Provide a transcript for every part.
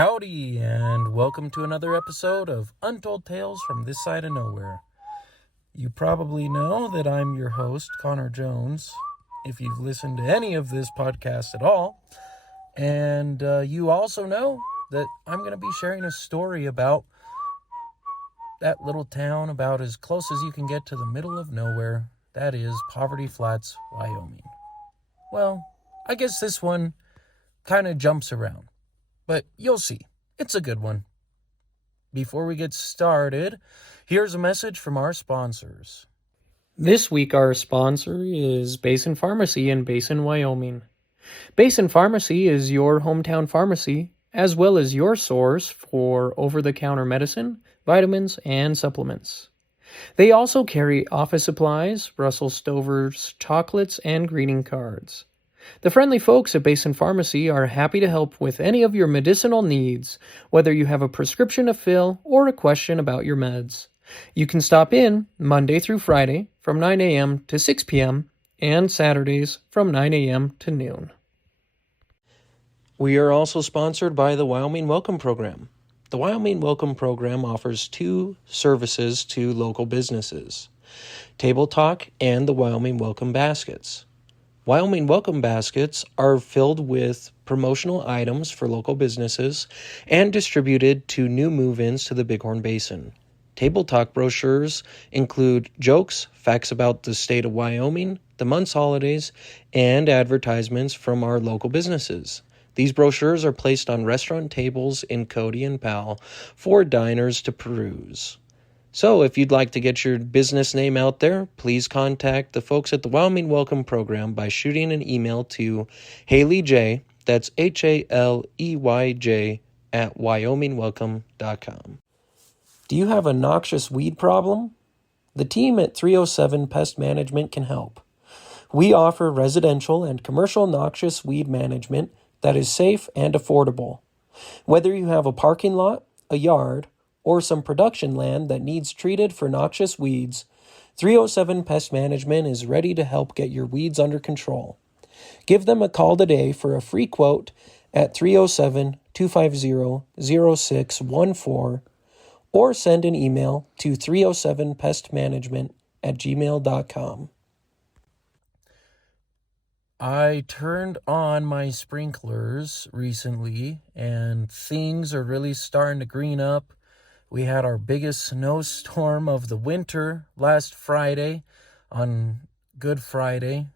Howdy, and welcome to another episode of Untold Tales from This Side of Nowhere. You probably know that I'm your host, Connor Jones, if you've listened to any of this podcast at all. And you also know that I'm going to be sharing a story about that little town about as close as you can get to the middle of nowhere. That is Poverty Flats, Wyoming. Well, I guess this one kind of jumps around. But you'll see. It's a good one. Before we get started, here's a message from our sponsors. This week our sponsor is Basin Pharmacy in Basin, Wyoming. Basin Pharmacy is your hometown pharmacy, as well as your source for over-the-counter medicine, vitamins, and supplements. They also carry office supplies, Russell Stover's chocolates, and greeting cards. The friendly folks at Basin Pharmacy are happy to help with any of your medicinal needs, whether you have a prescription to fill or a question about your meds. You can stop in Monday through Friday from 9 a.m. to 6 p.m. and Saturdays from 9 a.m. to noon. We are also sponsored by the Wyoming Welcome Program. The Wyoming Welcome Program offers two services to local businesses: Table Talk and the Wyoming Welcome Baskets. Wyoming Welcome Baskets are filled with promotional items for local businesses and distributed to new move-ins to the Bighorn Basin. Table Talk brochures include jokes, facts about the state of Wyoming, the month's holidays, and advertisements from our local businesses. These brochures are placed on restaurant tables in Cody and Powell for diners to peruse. So if you'd like to get your business name out there, please contact the folks at the Wyoming Welcome Program by shooting an email to HaleyJ, that's HALEYJ, at wyomingwelcome.com. Do you have a noxious weed problem? The team at 307 Pest Management can help. We offer residential and commercial noxious weed management that is safe and affordable. Whether you have a parking lot, a yard, or some production land that needs treated for noxious weeds, 307 Pest Management is ready to help get your weeds under control. Give them a call today for a free quote at 307-250-0614 or send an email to 307pestmanagement@gmail.com. I turned on my sprinklers recently and things are really starting to green up. We had our biggest snowstorm of the winter last Friday on Good Friday.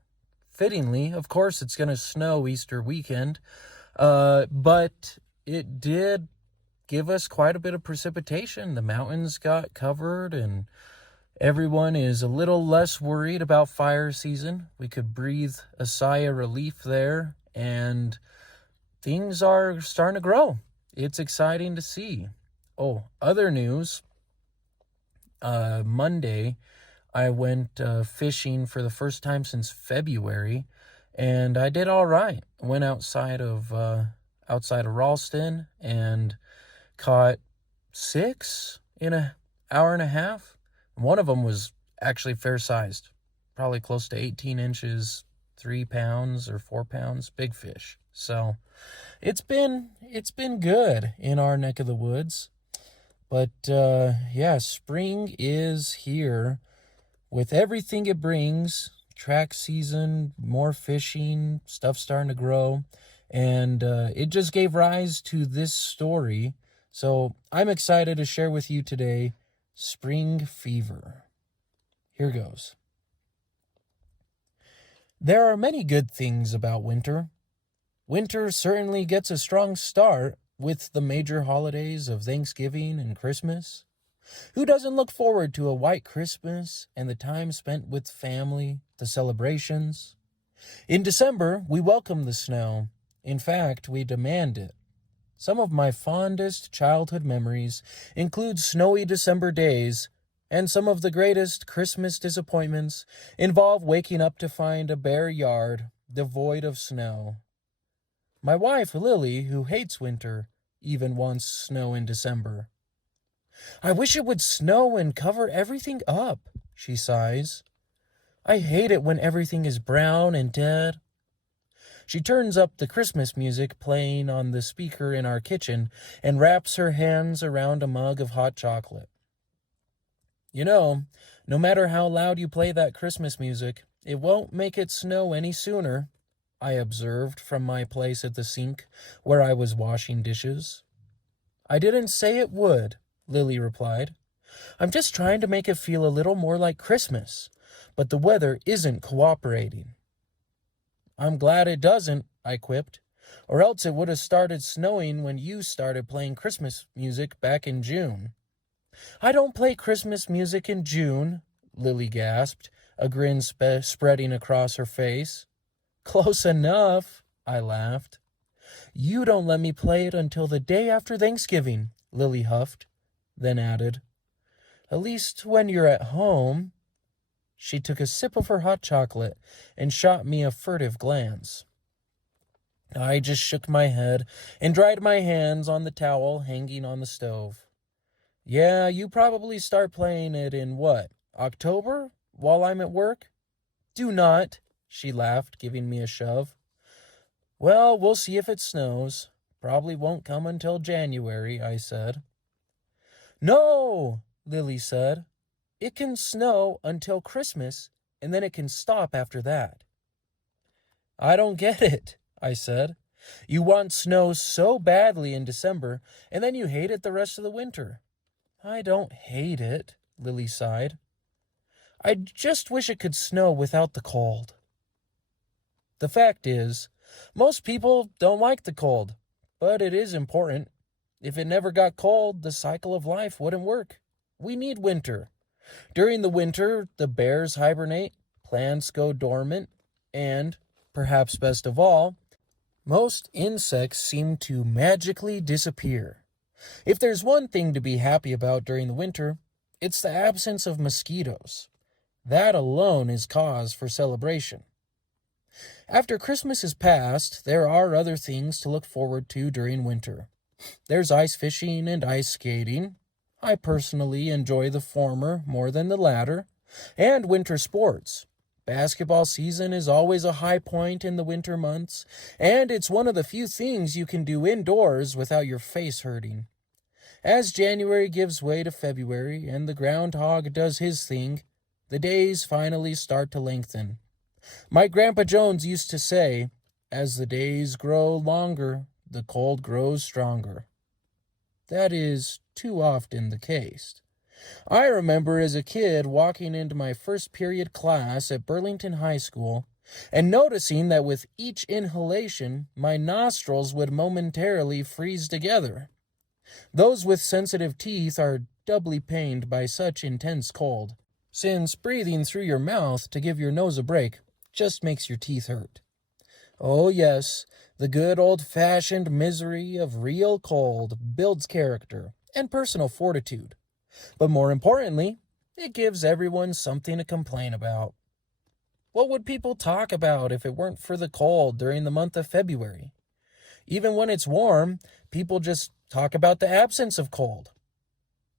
Fittingly, of course, it's going to snow Easter weekend, but it did give us quite a bit of precipitation. The mountains got covered and everyone is a little less worried about fire season. We could breathe a sigh of relief there, and things are starting to grow. It's exciting to see. Oh, other news. Monday, I went fishing for the first time since February, and I did all right. Went outside of Ralston and caught 6 in an hour and a half. One of them was actually fair-sized, probably close to 18 inches, 3 pounds or 4 pounds, big fish. So it's been good in our neck of the woods. But, spring is here with everything it brings. Track season, more fishing, stuff starting to grow. And it just gave rise to this story. So I'm excited to share with you today, Spring Fever. Here goes. There are many good things about winter. Winter certainly gets a strong start with the major holidays of Thanksgiving and Christmas. Who doesn't look forward to a white Christmas and the time spent with family, the celebrations? In December, we welcome the snow. In fact, we demand it. Some of my fondest childhood memories include snowy December days, and some of the greatest Christmas disappointments involve waking up to find a bare yard devoid of snow. My wife, Lily, who hates winter, even wants snow in December. I wish it would snow and cover everything up, she sighs. I hate it when everything is brown and dead. She turns up the Christmas music playing on the speaker in our kitchen and wraps her hands around a mug of hot chocolate. You know, no matter how loud you play that Christmas music, it won't make it snow any sooner, I observed from my place at the sink where I was washing dishes. I didn't say it would, Lily replied. I'm just trying to make it feel a little more like Christmas, but the weather isn't cooperating. I'm glad it doesn't, I quipped, or else it would have started snowing when you started playing Christmas music back in June. I don't play Christmas music in June, Lily gasped, a grin spreading across her face. Close enough, I laughed. You don't let me play it until the day after Thanksgiving, Lily huffed, then added, At least when you're at home. She took a sip of her hot chocolate and shot me a furtive glance. I just shook my head and dried my hands on the towel hanging on the stove. Yeah, you probably start playing it in what, October, while I'm at work? Do not, she laughed, giving me a shove. Well, we'll see if it snows. Probably won't come until January, I said. No, Lily said. It can snow until Christmas, and then it can stop after that. I don't get it, I said. You want snow so badly in December, and then you hate it the rest of the winter. I don't hate it, Lily sighed. I just wish it could snow without the cold. The fact is, most people don't like the cold, but it is important. If it never got cold, the cycle of life wouldn't work. We need winter. During the winter, the bears hibernate, plants go dormant, and, perhaps best of all, most insects seem to magically disappear. If there's one thing to be happy about during the winter, it's the absence of mosquitoes. That alone is cause for celebration. After Christmas is past, there are other things to look forward to during winter. There's ice fishing and ice skating. I personally enjoy the former more than the latter, and winter sports. Basketball season is always a high point in the winter months, and it's one of the few things you can do indoors without your face hurting. As January gives way to February and the groundhog does his thing, the days finally start to lengthen. My Grandpa Jones used to say, as the days grow longer, the cold grows stronger. That is too often the case. I remember as a kid walking into my first period class at Burlington High School and noticing that with each inhalation, my nostrils would momentarily freeze together. Those with sensitive teeth are doubly pained by such intense cold, since breathing through your mouth to give your nose a break just makes your teeth hurt. Oh yes, the good old-fashioned misery of real cold builds character and personal fortitude. But more importantly, it gives everyone something to complain about. What would people talk about if it weren't for the cold during the month of February? Even when it's warm, people just talk about the absence of cold.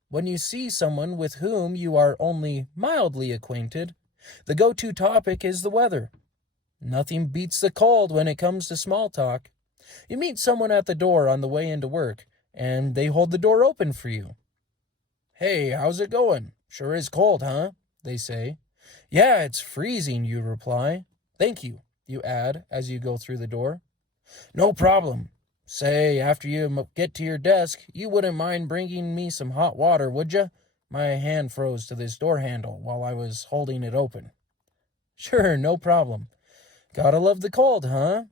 When you see someone with whom you are only mildly acquainted, the go-to topic is the weather. Nothing beats the cold when it comes to small talk. You meet someone at the door on the way into work, and they hold the door open for you. Hey, how's it going? Sure is cold, huh? They say. Yeah, it's freezing, you reply. Thank you, you add as you go through the door. No problem. Say, after you get to your desk, you wouldn't mind bringing me some hot water, would you? My hand froze to this door handle while I was holding it open. Sure, no problem. Gotta love the cold, huh?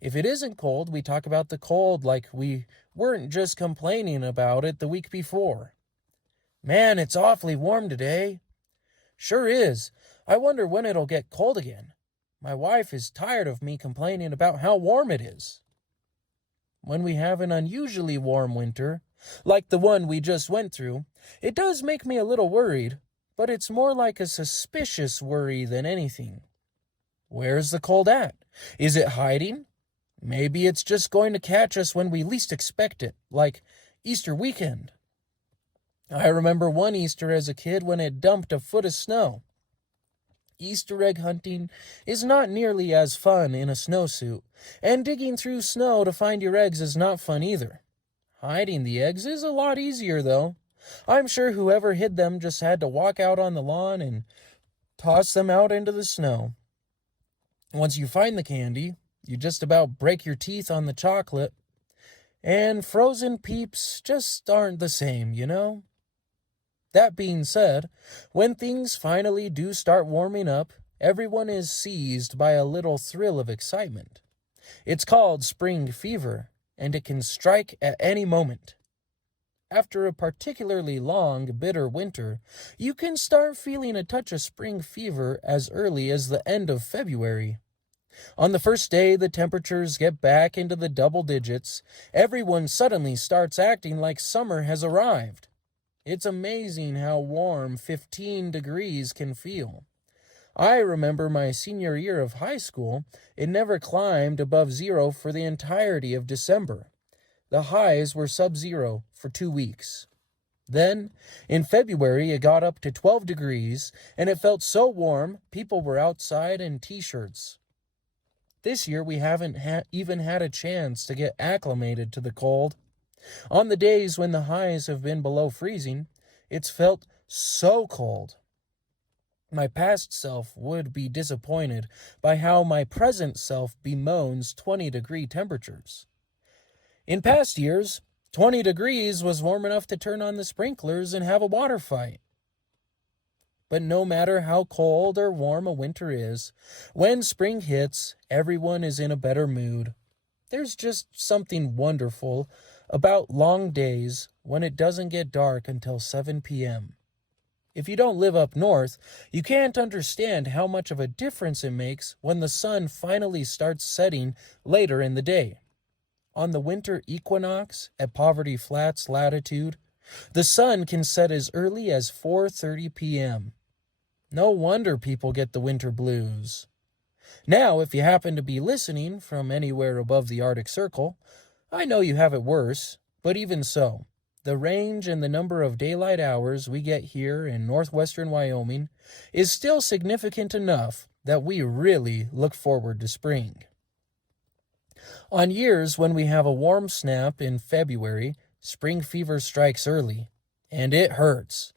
If it isn't cold, we talk about the cold like we weren't just complaining about it the week before. Man, it's awfully warm today. Sure is. I wonder when it'll get cold again. My wife is tired of me complaining about how warm it is. When we have an unusually warm winter, like the one we just went through, it does make me a little worried, but it's more like a suspicious worry than anything. Where's the cold at? Is it hiding? Maybe it's just going to catch us when we least expect it, like Easter weekend. I remember one Easter as a kid when it dumped a foot of snow. Easter egg hunting is not nearly as fun in a snowsuit, and digging through snow to find your eggs is not fun either. Hiding the eggs is a lot easier, though. I'm sure whoever hid them just had to walk out on the lawn and toss them out into the snow. Once you find the candy, you just about break your teeth on the chocolate, and frozen peeps just aren't the same, you know? That being said, when things finally do start warming up, everyone is seized by a little thrill of excitement. It's called spring fever, and it can strike at any moment. After a particularly long, bitter winter, you can start feeling a touch of spring fever as early as the end of February. On the first day the temperatures get back into the double digits, everyone suddenly starts acting like summer has arrived. It's amazing how warm 15 degrees can feel. I remember my senior year of high school, it never climbed above zero for the entirety of December. The highs were sub-zero for 2 weeks. Then, in February, it got up to 12 degrees, and it felt so warm, people were outside in t-shirts. This year, we haven't even had a chance to get acclimated to the cold. On the days when the highs have been below freezing, it's felt so cold. My past self would be disappointed by how my present self bemoans 20-degree temperatures. In past years, 20 degrees was warm enough to turn on the sprinklers and have a water fight. But no matter how cold or warm a winter is, when spring hits, everyone is in a better mood. There's just something wonderful about long days when it doesn't get dark until 7 p.m. If you don't live up north, you can't understand how much of a difference it makes when the sun finally starts setting later in the day. On the winter equinox at Poverty Flats latitude, the sun can set as early as 4:30 p.m. No wonder people get the winter blues. Now, if you happen to be listening from anywhere above the Arctic Circle, I know you have it worse, but even so, the range and the number of daylight hours we get here in northwestern Wyoming is still significant enough that we really look forward to spring. On years when we have a warm snap in February, spring fever strikes early, and it hurts.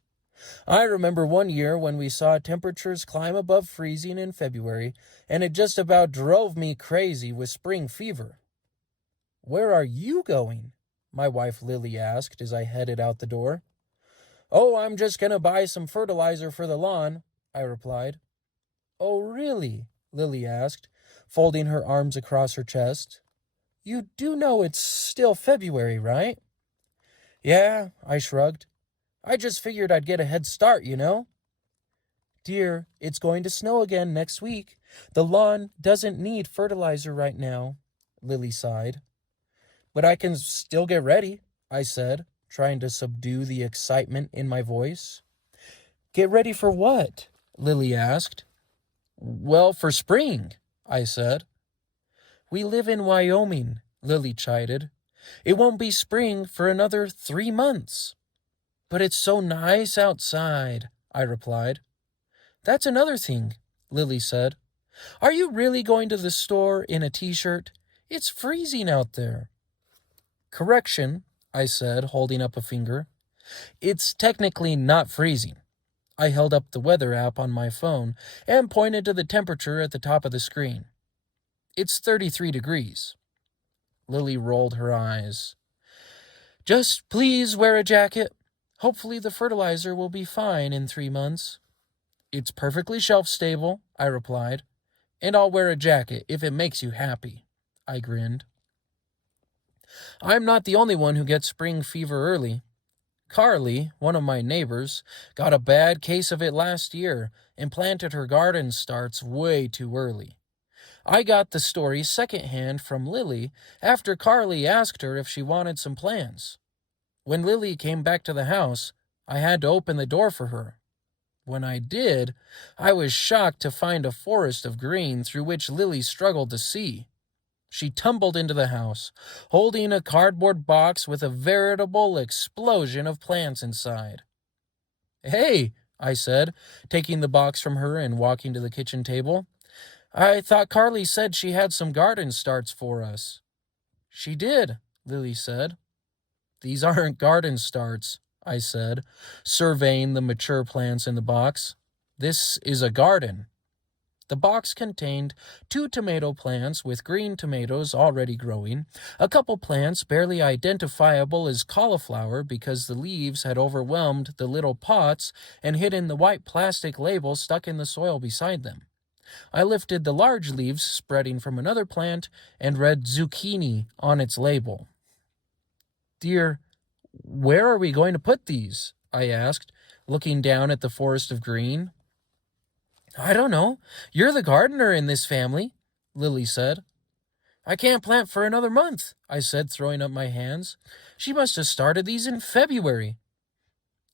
I remember one year when we saw temperatures climb above freezing in February, and it just about drove me crazy with spring fever. "Where are you going?" my wife Lily asked as I headed out the door. "Oh, I'm just going to buy some fertilizer for the lawn," I replied. "Oh, really?" Lily asked, folding her arms across her chest. "You do know it's still February, right?" "Yeah," I shrugged. "I just figured I'd get a head start, you know." "Dear, it's going to snow again next week. The lawn doesn't need fertilizer right now," Lily sighed. "But I can still get ready," I said, trying to subdue the excitement in my voice. "Get ready for what?" Lily asked. "Well, for spring," I said. "We live in Wyoming," Lily chided. "It won't be spring for another 3 months." "But it's so nice outside," I replied. "That's another thing," Lily said. "Are you really going to the store in a t-shirt? It's freezing out there." "Correction," I said, holding up a finger. "It's technically not freezing." I held up the weather app on my phone and pointed to the temperature at the top of the screen. "It's 33 degrees. Lily rolled her eyes. "Just please wear a jacket. Hopefully the fertilizer will be fine in 3 months." "It's perfectly shelf-stable," I replied. "And I'll wear a jacket if it makes you happy." I grinned. I'm not the only one who gets spring fever early. Carly, one of my neighbors, got a bad case of it last year and planted her garden starts way too early. I got the story secondhand from Lily after Carly asked her if she wanted some plants. When Lily came back to the house, I had to open the door for her. When I did, I was shocked to find a forest of green through which Lily struggled to see. She tumbled into the house, holding a cardboard box with a veritable explosion of plants inside. "Hey," I said, taking the box from her and walking to the kitchen table. I thought Carly said she had some garden starts for us. She did, Lily said. These aren't garden starts, I said, surveying the mature plants in the box. This is a garden. The box contained 2 tomato plants with green tomatoes already growing, a couple plants barely identifiable as cauliflower because the leaves had overwhelmed the little pots and hidden the white plastic label stuck in the soil beside them. I lifted the large leaves spreading from another plant and read zucchini on its label. Dear, where are we going to put these? I asked, looking down at the forest of green. I don't know. You're the gardener in this family, Lily said. I can't plant for another month, I said, throwing up my hands. She must have started these in February.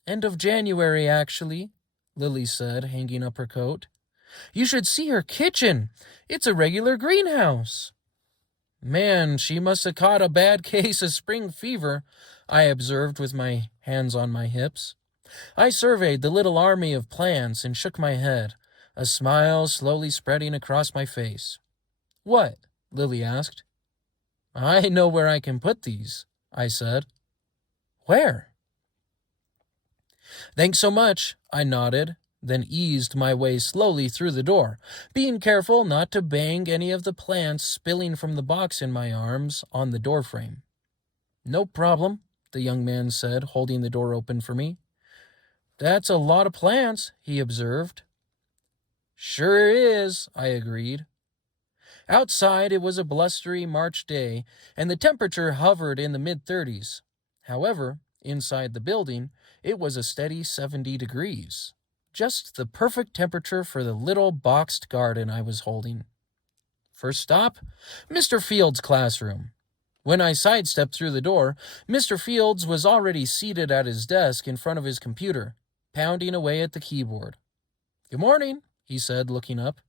End of January, actually, Lily said, hanging up her coat. You should see her kitchen. It's a regular greenhouse. Man, she must have caught a bad case of spring fever, I observed with my hands on my hips. I surveyed the little army of plants and shook my head, a smile slowly spreading across my face. What? Lily asked. I know where I can put these, I said. Where? Thanks so much, I nodded, then eased my way slowly through the door, being careful not to bang any of the plants spilling from the box in my arms on the doorframe. No problem, the young man said, holding the door open for me. That's a lot of plants, he observed. Sure is, I agreed. Outside, it was a blustery March day, and the temperature hovered in the mid-30s. However, inside the building, it was a steady 70 degrees. Just the perfect temperature for the little boxed garden I was holding. First stop, Mr. Fields' classroom. When I sidestepped through the door, Mr. Fields was already seated at his desk in front of his computer, pounding away at the keyboard. Good morning, he said, looking up.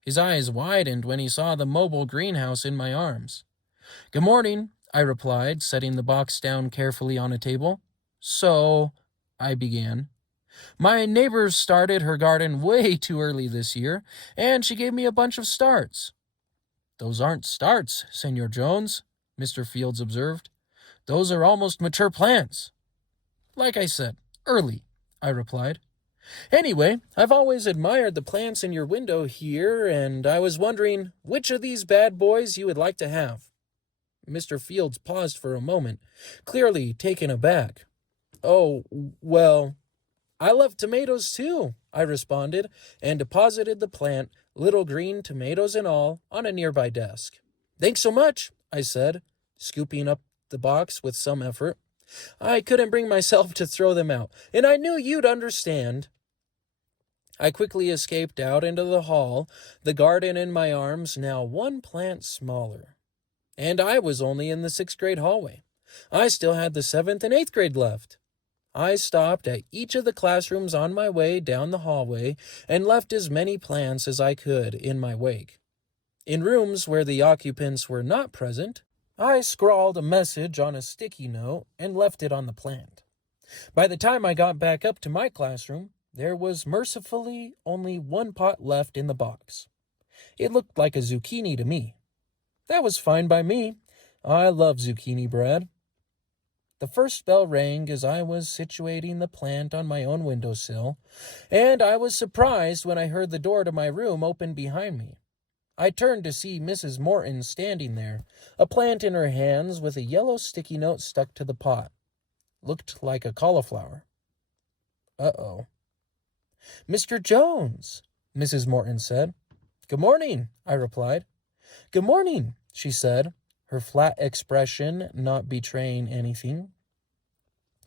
His eyes widened when he saw the mobile greenhouse in my arms. Good morning, I replied, setting the box down carefully on a table. So, I began. My neighbor started her garden way too early this year, and she gave me a bunch of starts. Those aren't starts, Senor Jones, Mr. Fields observed. Those are almost mature plants. Like I said, early, I replied. Anyway, I've always admired the plants in your window here, and I was wondering which of these bad boys you would like to have. Mr. Fields paused for a moment, clearly taken aback. Oh, well, I love tomatoes too, I responded, and deposited the plant, little green tomatoes and all, on a nearby desk. Thanks so much, I said, scooping up the box with some effort. I couldn't bring myself to throw them out, and I knew you'd understand. I quickly escaped out into the hall, the garden in my arms now 1 plant smaller. And I was only in the 6th grade hallway. I still had the 7th and 8th grade left. I stopped at each of the classrooms on my way down the hallway and left as many plants as I could in my wake. In rooms where the occupants were not present, I scrawled a message on a sticky note and left it on the plant. By the time I got back up to my classroom, there was mercifully only 1 pot left in the box. It looked like a zucchini to me. That was fine by me. I love zucchini bread. The first bell rang as I was situating the plant on my own windowsill, and I was surprised when I heard the door to my room open behind me. I turned to see Mrs. Morton standing there, a plant in her hands with a yellow sticky note stuck to the pot. Looked like a cauliflower. Uh-oh. Mr. Jones, Mrs. Morton said. Good morning, I replied. Good morning, she said, her flat expression not betraying anything.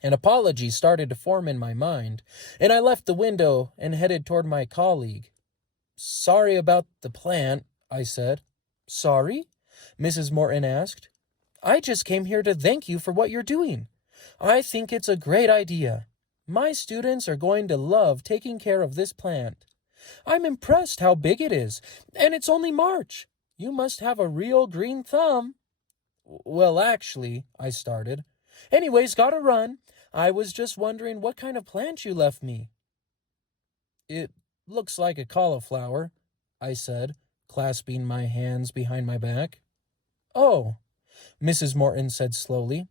An apology started to form in my mind, and I left the window and headed toward my colleague. Sorry about the plant, I said. Sorry? Mrs. Morton asked. I just came here to thank you for what you're doing. I think it's a great idea. My students are going to love taking care of this plant. I'm impressed how big it is, and it's only March. You must have a real green thumb. Well, actually, I started. Anyways, gotta run. I was just wondering what kind of plant you left me. It looks like a cauliflower, I said, clasping my hands behind my back. Oh, Mrs. Morton said slowly.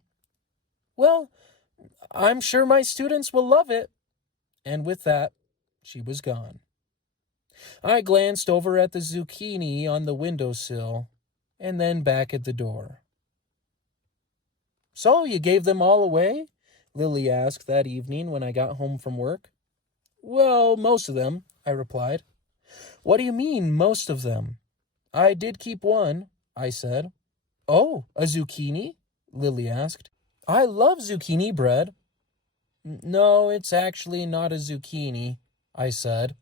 Well, I'm sure my students will love it. And with that, she was gone. I glanced over at the zucchini on the windowsill and then back at the door. So you gave them all away? Lily asked that evening when I got home from work. Well, most of them, I replied. What do you mean, most of them? I did keep one, I said. Oh, a zucchini? Lily asked. I love zucchini bread. No, it's actually not a zucchini, I said.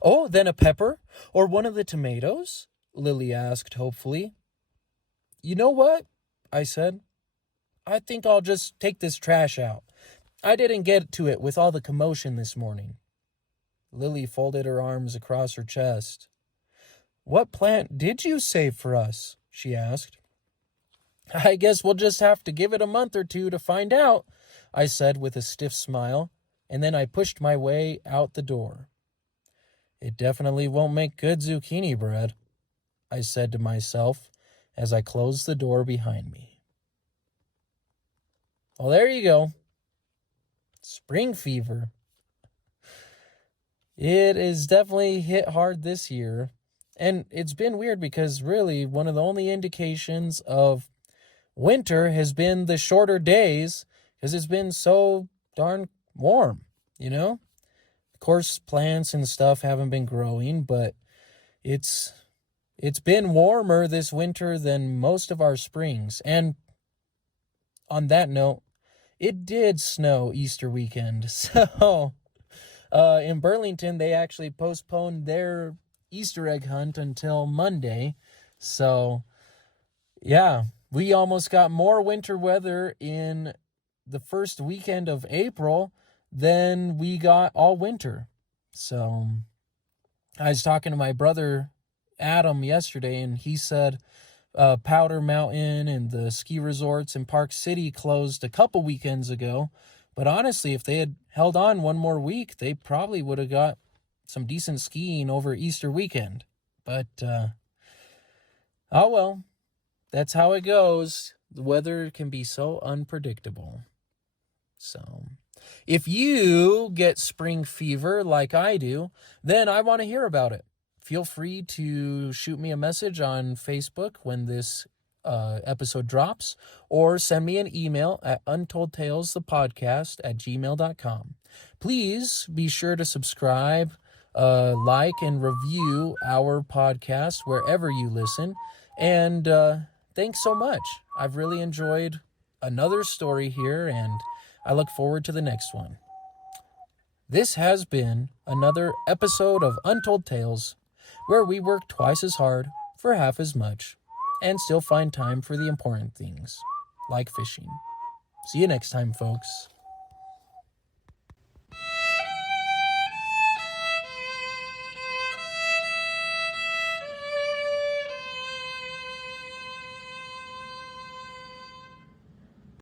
Oh, then a pepper? Or one of the tomatoes? Lily asked hopefully. You know what? I said. I think I'll just take this trash out. I didn't get to it with all the commotion this morning. Lily folded her arms across her chest. What plant did you save for us? She asked. I guess we'll just have to give it a month or two to find out, I said with a stiff smile, and then I pushed my way out the door. It definitely won't make good zucchini bread, I said to myself as I closed the door behind me. Well, there you go. Spring fever. It is definitely hit hard this year. And it's been weird because really one of the only indications of winter has been the shorter days because it's been so darn warm, you know? Of course, plants and stuff haven't been growing, but it's been warmer this winter than most of our springs. And on that note, it did snow Easter weekend. So in Burlington, they actually postponed their Easter egg hunt until Monday. So, yeah, we almost got more winter weather in the first weekend of April than we got all winter. So, I was talking to my brother Adam yesterday, and he said Powder Mountain and the ski resorts in Park City closed a couple weekends ago. But honestly, if they had held on one more week, they probably would have got some decent skiing over Easter weekend. But, oh well, that's how it goes. The weather can be so unpredictable. So, if you get spring fever like I do, then I want to hear about it. Feel free to shoot me a message on Facebook when this episode drops, or send me an email at untoldtalesthepodcast@gmail.com. Please be sure to subscribe, like, and review our podcast wherever you listen. And thanks so much. I've really enjoyed another story here, and I look forward to the next one. This has been another episode of Untold Tales, where we work twice as hard for half as much and still find time for the important things, like fishing. See you next time, folks.